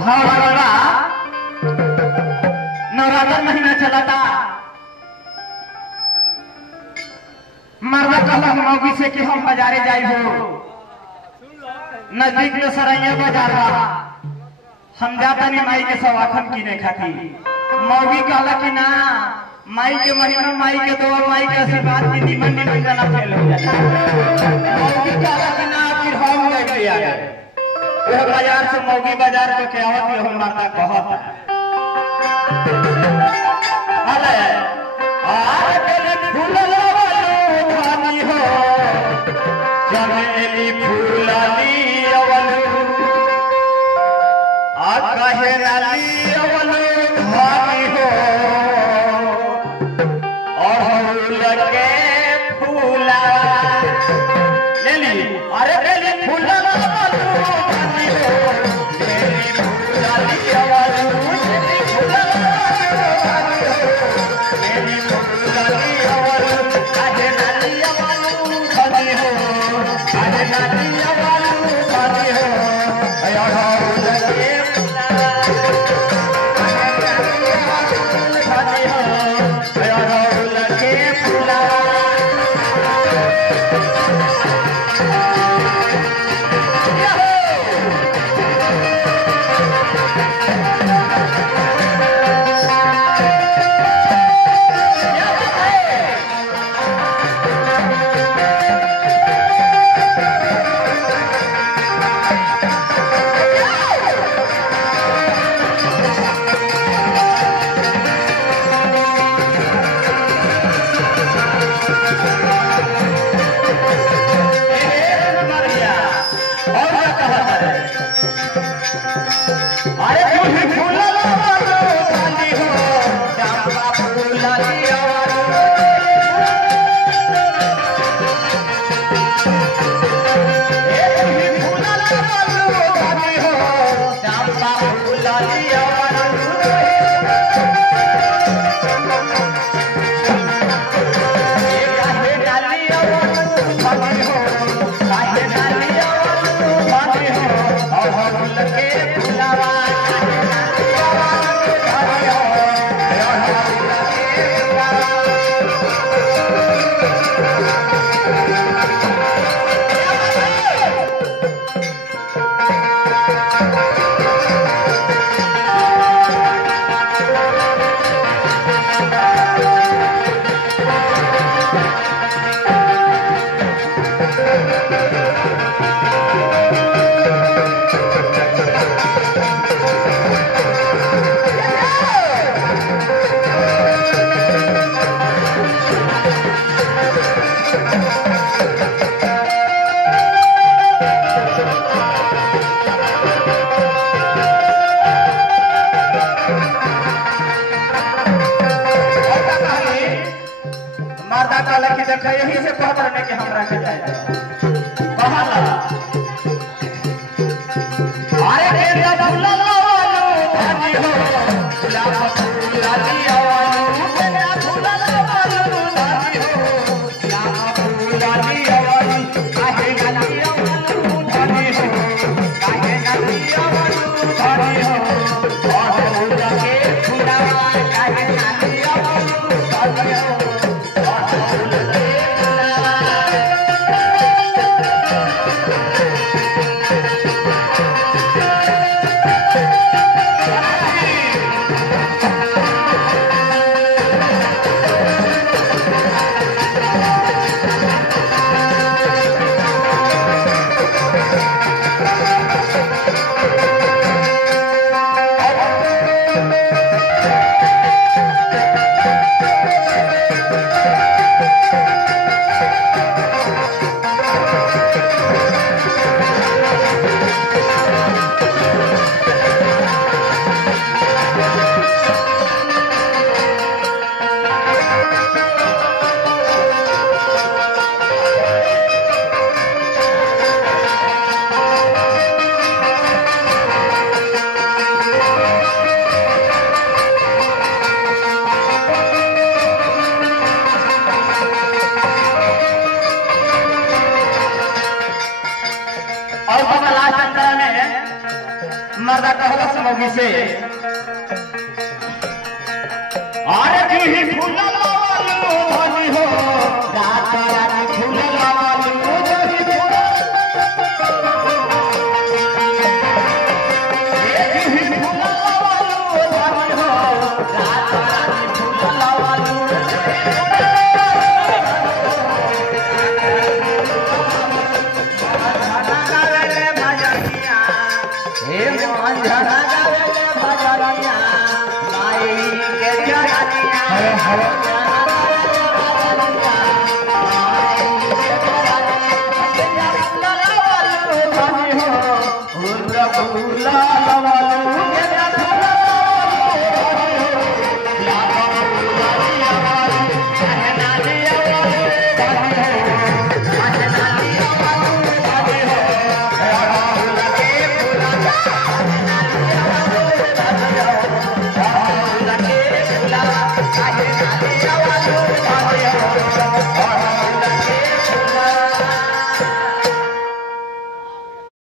भाव बाबा नवरात्र महीना चला था। मर्दा कहला मौगी से कि हम बाजारे जाई हो, नजदीक में सरैया बाजार बा, हम जाता नहीं माई के सवाखन किने खातिर। मौगी कहला कि ना, माई के महीना माई के दुआ माई के आशीर्वाद की निमन निमन जना फेल हो जाता। मौगी कहला कि ना फिर हम ले आए। वो बाजार से मौगी बाजार को के आवत हम माता कहत अले आके फूलला वाली हो चमेली फूलली अवलू आ कहे लाली अवलू भानी हो और लगे फूला ले ली। अरे ले ली फूलला वाली भानी हो मेरी फूलली अवलू मेरी फूलला भानी हो मेरी फूलली अवलू कहे लाली अवलू भानी हो कहे लाली अवलू भानी हो और लगे यही से कहत रहने कि हमरा के जाए कहला अरे केरिया फूलला वालो भानी हो गुलाब फूलली अवालू केरिया फूलला वालो भानी हो गुलाब फूलली अवालू काहे गाली अवालू भानी हो काहे गाली अवालू भानी हो और लगे फूलवा काहे गाली अवालू भानी हो मर्दा कहलस मौगी से अरे की फूल लावालू धनी हो रात रानी फूल लावालू धनी फूल की फूल लावालू धनी हो रात रानी फूल लावालू la la la